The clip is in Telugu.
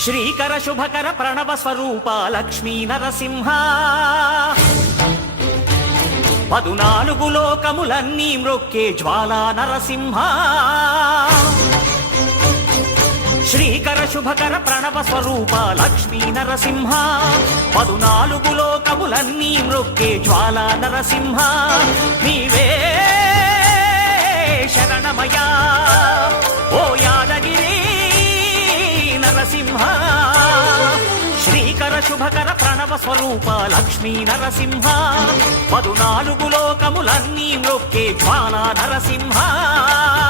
శ్రీకర శుభకర ప్రణవ స్వరూప లక్ష్మీ నరసింహ 14 లోకములన్నీ మ్రొక్కే జ్వాలా నరసింహ శ్రీకర శుభకర ప్రణవ స్వరూప లక్ష్మీ నరసింహ 14 లోకములన్నీ మ్రొక్కే జ్వాలా నరసింహ నీవే శరణమయా ఓ యాదగిరి నరసింహ శ్రీకర శుభకర ప్రణవ స్వరూప లక్ష్మీ నరసింహ 14 లోకములన్నీ మ్రొక్కే జ్వాలా నరసింహ